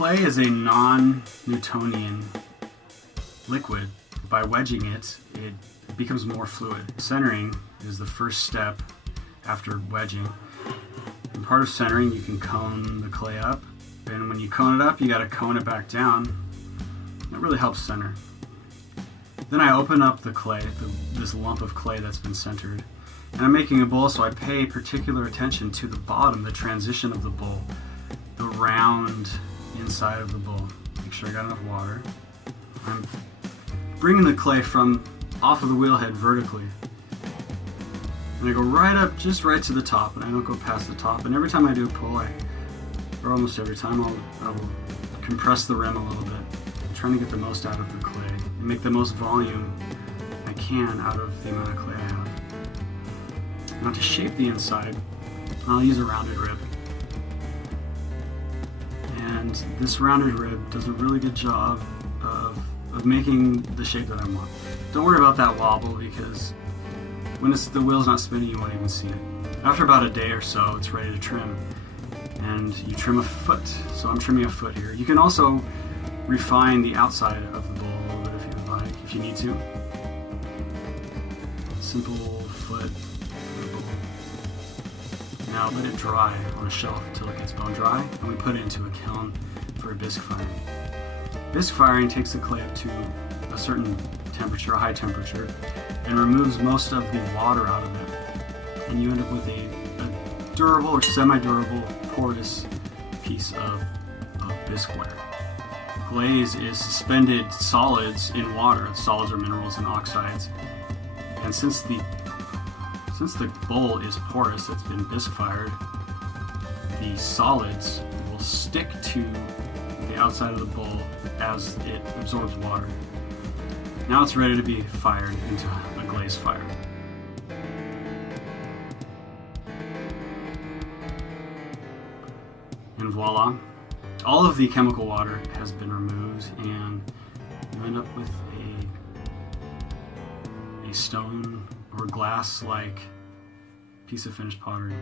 Clay is a non-Newtonian liquid. By wedging it, it becomes more fluid. Centering is the first step after wedging. And part of centering, you can cone the clay up, and when you cone it up, you got to cone it back down. That really helps center. Then I open up the clay, this lump of clay that's been centered, and I'm making a bowl, so I pay particular attention to the bottom, the transition of the bowl, the round inside of the bowl. Make sure I got enough water. I'm bringing the clay from off of the wheelhead vertically, and I go right up, just right to the top, and I don't go past the top. And every time I do a pull, or almost every time, I will compress the rim a little bit. I'm trying to get the most out of the clay and make the most volume I can out of the amount of clay I have. Now to shape the inside, I'll use a rounded rib. And this rounded rib does a really good job of making the shape that I want. Don't worry about that wobble, because when the wheel's not spinning, you won't even see it. After about a day or so, it's ready to trim. And you trim a foot. So I'm trimming a foot here. You can also refine the outside of the bowl a little bit if you would like, if you need to. Simple foot of the bowl. Now let it dry on a shelf until it gets bone dry, and we put it into a kiln for a bisque firing. Bisque firing takes the clay up to a certain temperature, a high temperature, and removes most of the water out of it. And you end up with a durable or semi-durable porous piece of bisqueware. Glaze is suspended solids in water. Solids are minerals and oxides. And since the bowl is porous, it's been bisque fired, the solids will stick to the outside of the bowl as it absorbs water. Now it's ready to be fired into a glaze fire. And voila, all of the chemical water has been removed, and you end up with a stone or glass-like piece of finished pottery.